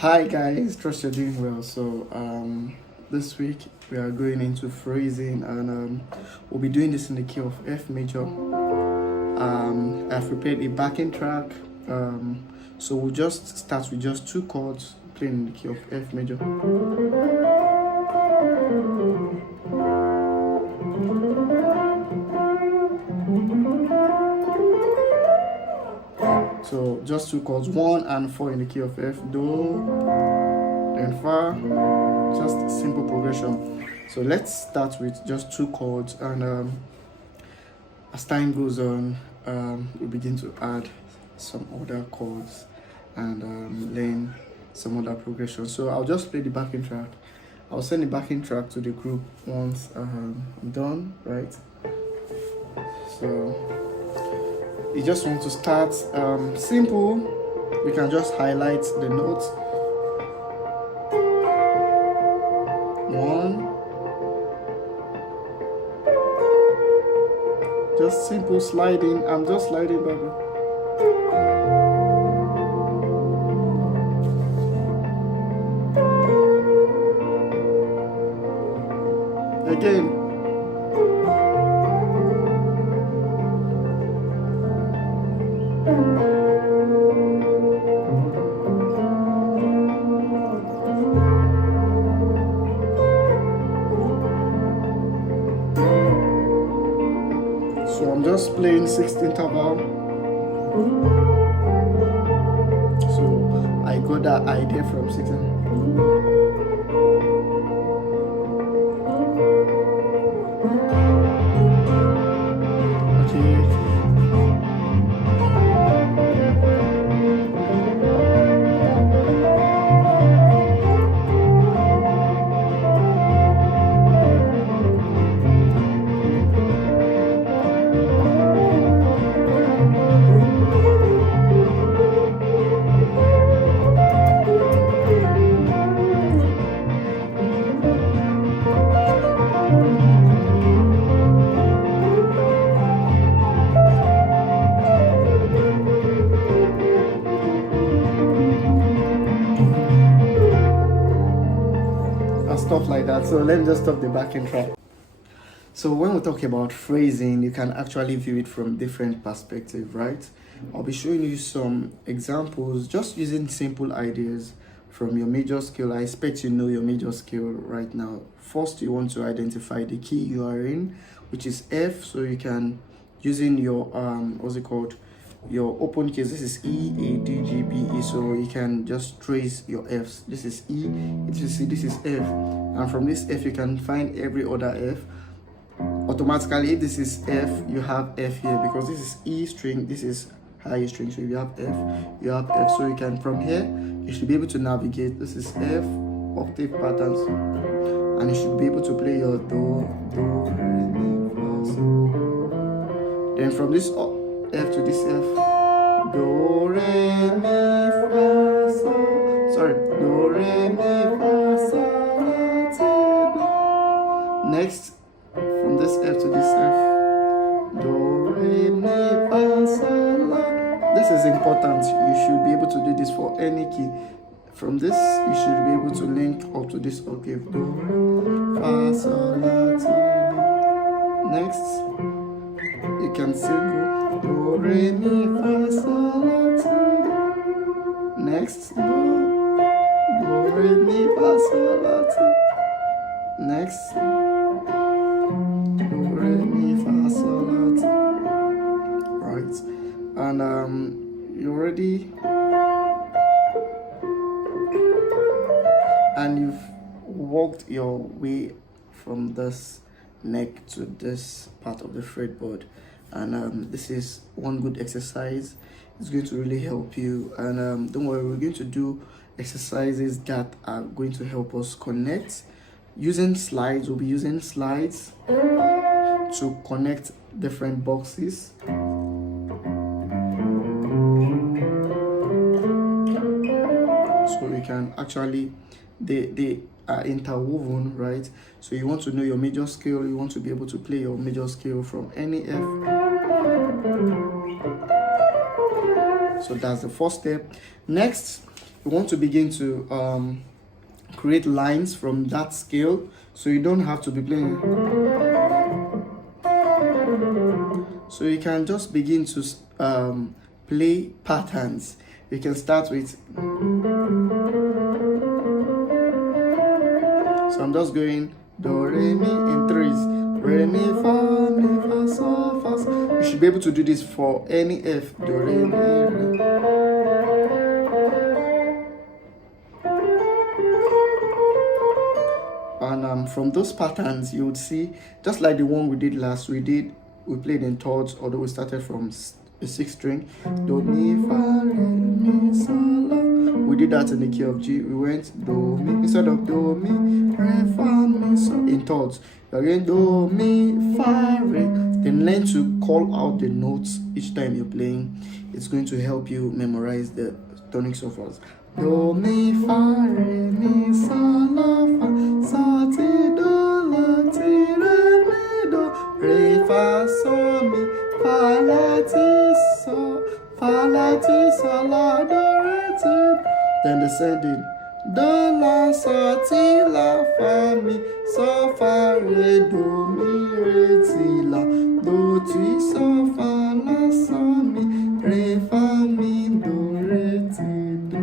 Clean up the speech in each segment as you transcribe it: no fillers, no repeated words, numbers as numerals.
Hi guys, trust you're doing well. This week we are going into phrasing, and we'll be doing this in the key of F major. I've prepared a backing track. So we'll just start with just two chords playing in the key of F major. So just two chords, 1 and 4 in the key of F, Do, then Fa, just simple progression. So let's start with just two chords, and as time goes on, we begin to add some other chords and learn some other progression. So I'll just play the backing track. I'll send the backing track to the group once I'm done, right? So you just want to start simple. We can just highlight the notes. 1, just simple sliding. I'm just sliding back. Again. So I'm just playing 16th interval. So I got that idea from 16th. Stuff like that. So let me just stop the backing track. So when we talk about phrasing, you can actually view it from different perspectives, right? I'll be showing you some examples just using simple ideas from your major scale. I expect you know your major scale right now. First, you want to identify the key you are in, which is F. So you can, using your what's it called, your open case, this is E, A, D, G, B, E, so you can just trace your F's. This is E, if you see this is F, and from this F you can find every other F. Automatically, if this is F, you have F here, because this is E string, this is high string, so you have F, you have F. So you can, from here, you should be able to navigate. This is F, octave patterns, and you should be able to play your Do, Re, Mi, Fa, So. Then from this F to this F, Do, Re, Mi, Fa, So. Sorry, Do, Re, Mi, Fa, So, La, Ti, Do. Next, from this F to this F, Do, Re, Mi, Fa, So, La. This is important. You should be able to do this for any key. From this, you should be able to link up to this octave. Do, Fa, So, La, Ti, Do. Next, you can still go Do, Re, Mi, Fa, So, La, Ti, Do. Next, Do, Re, Mi, Fa, So, La, Ti. Next, Do, Re, Mi, Fa, So, La, Ti. Right, and you already, and you've walked your way from this neck to this part of the fretboard, and this is one good exercise. It's going to really help you, and don't worry, we're going to do exercises that are going to help us connect using slides. We'll be using slides to connect different boxes. So we can actually, they are interwoven, right? So you want to know your major scale, you want to be able to play your major scale from any F. So that's the first step. Next, you want to begin to create lines from that scale, so you don't have to be playing. So you can just begin to play patterns. You can start with, so I'm just going do, re, mi in threes. Re, mi, fa, sol, fa, sol. You should be able to do this for any F. Do, re, mi, re. And from those patterns, you would see, just like the one we did last, we played in thirds, although we started from a sixth string. Do, mi, fa, re, mi, sol, la. We did that in the key of G. We went do, mi, instead of do, mi, re, fa, mi, sol, in thirds. You're going do, mi, fa, re. Then learn to call out the notes each time you're playing. It's going to help you memorize the tonic solfas. Do, mi, fa, re, mi, sol, la, fa, sol, ti, do, la, ti, re, mi, do, re, fa, sol, mi, fa, la, ti, sol, fa, la, ti, sol, la, do, re, ti. Then descending. Do, la, sol, ti, la, fa, mi, sol, fa, re, do, mi, re, ti, la, do, ti, sol, fa, la, sol, mi, re, fa, mi, do, re, ti, do.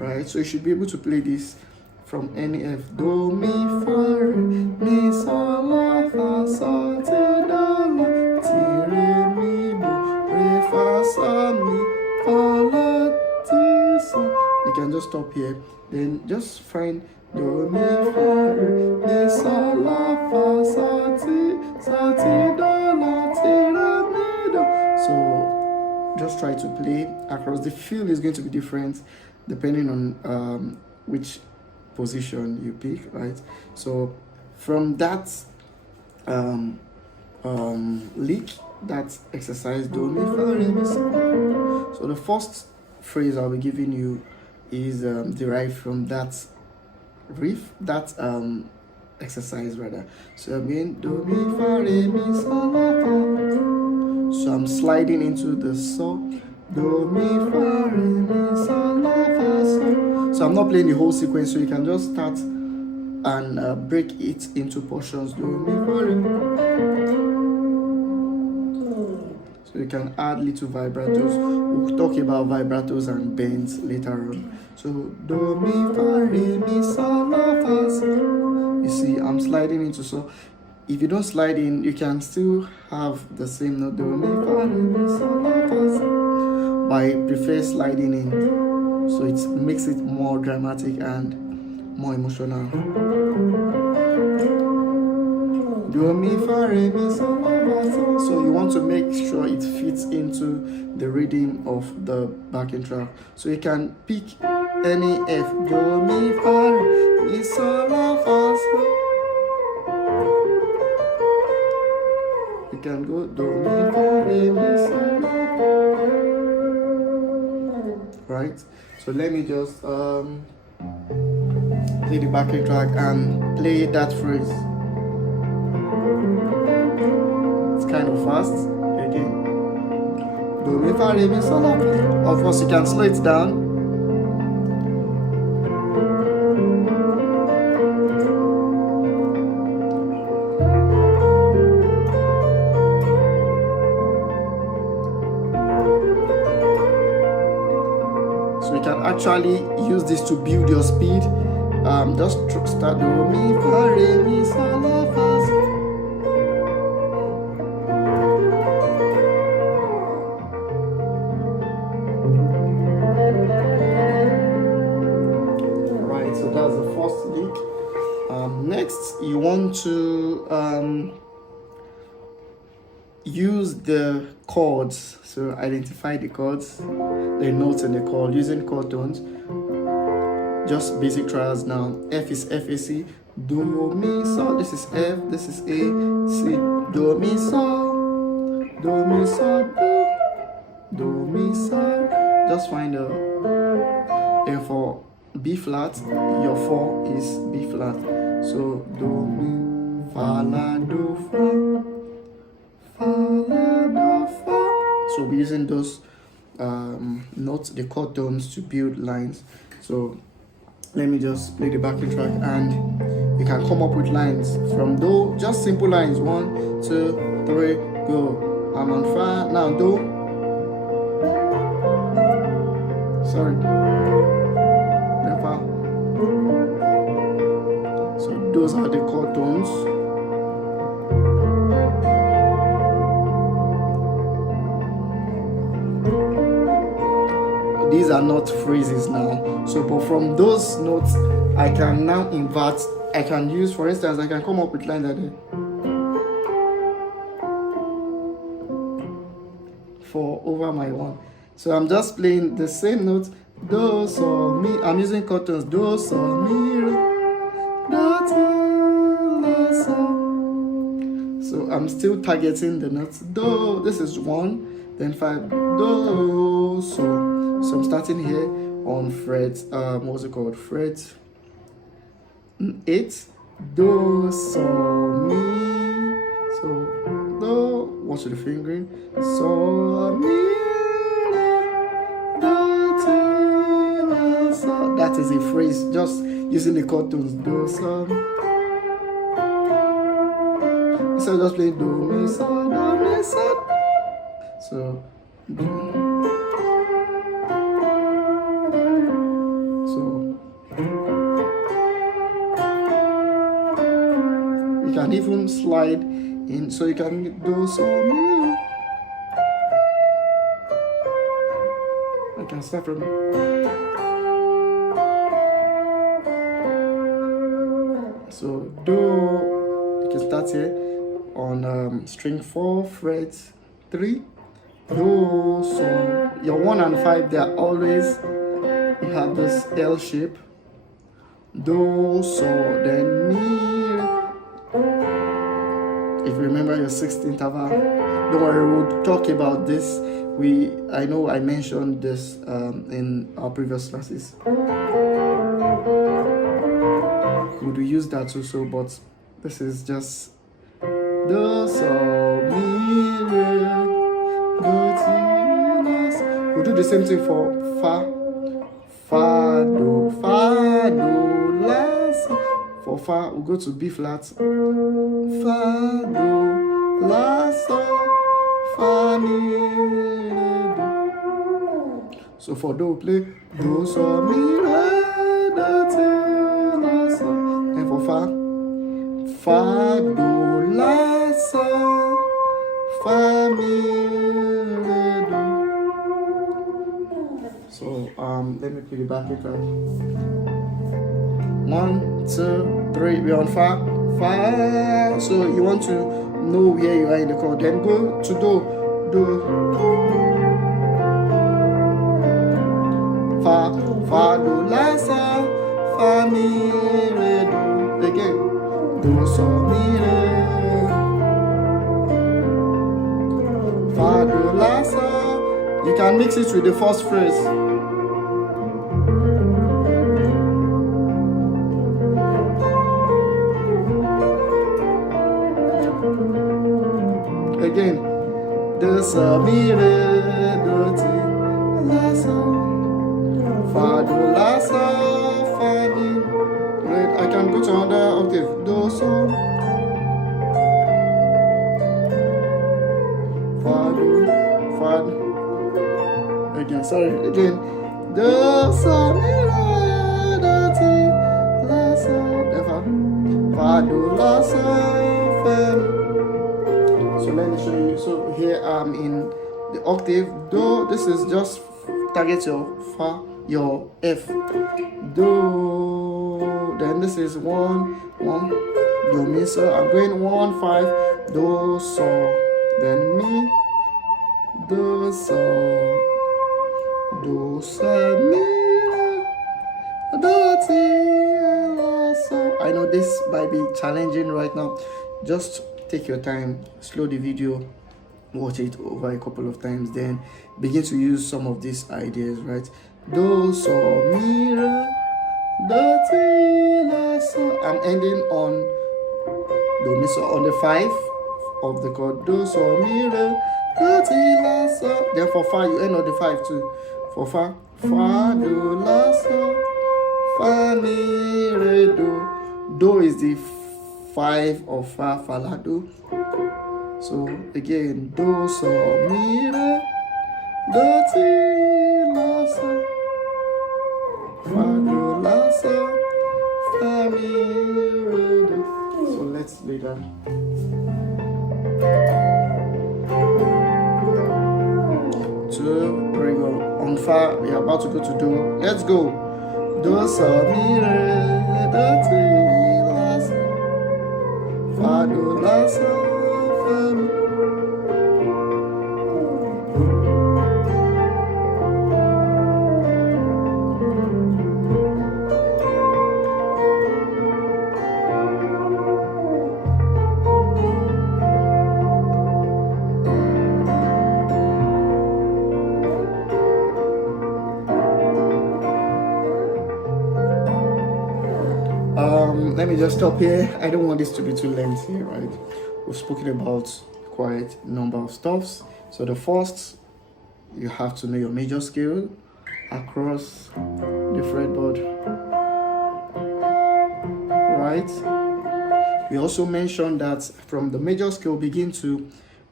Right, so you should be able to play this from any F. Do, mi, fa, re, mi, sol, la, fa, sol, ti, do, la, ti, re, mi, do, re, fa, sol, mi, fa, la, ti, sol. You can just stop here. Then just find do, mi, fa, re, mi, sol, la, fa, sol, ti, do, la, ti, re, mi, do. So just try to play across. The feel is going to be different depending on which position you pick, right? So from that lick, that exercise, do, mi, fa, re, mi, sol. So the first phrase I'll be giving you is derived from that riff, that exercise rather. So again, do, mi, fa, re, mi, sol, la, fa. So I'm sliding into the sol. Do, mi, fa, re, mi, sol, la, fa, sol. So I'm not playing the whole sequence, so you can just start and break it into portions. Do, mi, fa, re. So you can add little vibratos. We'll talk about vibratos and bends later on. So do, mi, fa, re, mi, sol, la, fa, sol. You see, I'm sliding into so. If you don't slide in, you can still have the same note. Do, mi, fa, re, mi, sol, la, fa, sol. But I prefer sliding in, so it makes it more dramatic and more emotional. Do, mi, fa, re, mi, sol, la, fa, sol. So you want to make sure it fits into the rhythm of the backing track. So you can pick any F. Do, mi, fa, re, mi, sol, la, fa, sol. You can go do, mi, fa, re, mi, sol, la, fa. Right? So let me just play the backing track and play that phrase. It's kind of fast. Again. Do, mi, fa, re, mi, sol, la, fa. Of course, you can slow it down. So you can actually use this to build your speed. Just start do, mi, fa, re, mi, sol, la, fa, sol. Right, so that's the first lick. Next, you want to use the chords. So identify the chords, the notes in the chord using chord tones. Just basic trials now. F is F, A, C. Do, mi, sol. This is F. This is A, C. Do, mi, sol. Do, mi, sol. Do, mi, sol. Just find a. And for B flat, your 4 is B flat. So do, mi, fa, la, do, fa. Fa, la, do, fa. So we're using those notes, the chord tones to build lines. So let me just play the backing track, and you can come up with lines from do, just simple lines. 1, 2, 3, go. I'm on fa, now do. Sorry. Then fa. So those are the chord tones. These are not phrases now. So, but from those notes, I can now invert. I can use, for instance, I can come up with lines like that. For over my one. So I'm just playing the same notes. Do, so, mi. I'm using chord tones. Do, so, mi, re, do, ti, la, so. So I'm still targeting the notes. Do, this is 1, then 5. Do, so. So I'm starting here on fret, what's it called? Fret 8. Do, so, mi. So, do, watch the fingering. So, mi, re, do, ti, la, so. That is a phrase, just using the chord tones. Do, so, mi. Instead of just playing do, mi, so, do, mi, so. So, you can even slide in, so you can do so. I can start from. So do, you can start here on string 4, fret 3. Do, so your 1 and 5, they are always, you have this L shape. Do, so, then mi. If you remember your 6th interval, don't worry, we'll talk about this. I know I mentioned this in our previous classes. Would we use that also? But this is just do, so, mi, re, do, ti, la, so. We'll do the same thing for fa. Fa, do, la, so. For fa, we'll go to B flat. Fa, do, la, so, fa, mi, re, do. So for do, we'll play do, so, mi, re, do, ti, la, so. And for fa, do, la, so, fa, mi, re, do. So let me play the backing track. 1, 2, 3. We're on fa. Fa. So you want to know where you are in the chord. Then go to do. Do. Fa. Fa, do, la, so, fa, mi, re, do. Again. Do, so, mi, re. Fa, do, la, so. You can mix it with the first phrase. Again, do, so, mi, re, do, ti, la, so. Fa, do, la, so, fa, mi. Right, I can go to another octave. Do, so. Fa, do, fa, do. Again, sorry, again. Do, so, mi, re, do, ti, la, so. Then fa, do, la, so, fa, mi. So let me show you. So here I'm in the octave do. This is just target your fa, your F. Do. Then this is 1, do, mi, so. I'm going 1, 5, do, so. Then mi, do, so, mi, do, ti, la, so. I know this might be challenging right now. Just take your time, slow the video, watch it over a couple of times, then begin to use some of these ideas, right? Do, so, mi, re, do, ti, la, so. I'm ending on do, mi, so, on the 5 of the chord. Do, so, mi, re, do, ti, la, so. Then for fa, you end on the 5 too. For fa, fa, do, la, so, fa, mi, re, do. Do is the 5 of fa, fa, la, do. So again, do, so, mi, re, do, ti, la, so, fa, do, la, so, fa, mi, re, do. So let's play that. Two, bring on fa. We are about to go to do. Let's go. Do, so, mi, re, do, ti, la, so, fa, do, la, so, fa, mi. Let me just stop here. I don't want this to be too lengthy, right? We've spoken about quite a number of stuffs. So the first, you have to know your major scale across the fretboard, right? We also mentioned that from the major scale begin to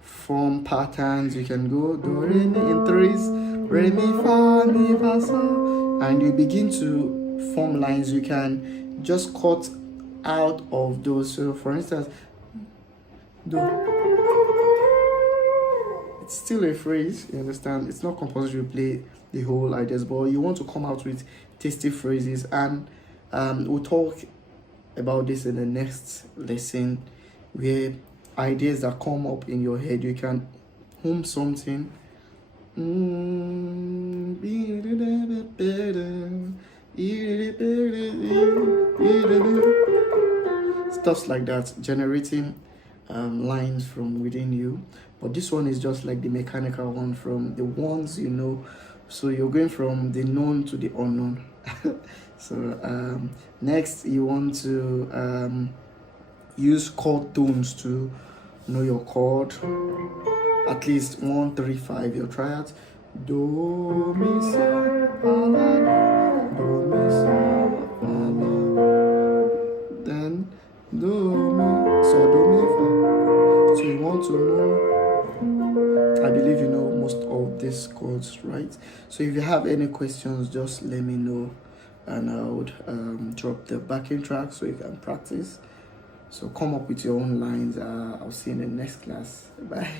form patterns. You can go do, re, mi in threes, re, mi, fa, mi, fa, so, and you begin to form lines. You can just cut out of those. So for instance, do, it's still a phrase, you understand? It's not compulsory to play the whole ideas, but you want to come out with tasty phrases, and we'll talk about this in the next lesson, where ideas that come up in your head, you can hum something, stuff like that, generating lines from within you. But this one is just like the mechanical one, from the ones you know. So you're going from the known to the unknown. So next, you want to use chord tones to know your chord. At least 1, 3, 5. Your triads. Do, mi, so, la, do, mi, so, la. Then do, mi, so, do, mi, fa. So you want to know, I believe you know most of these chords, right? So if you have any questions, just let me know, and I would drop the backing track so you can practice. So come up with your own lines. I'll see you in the next class. Bye.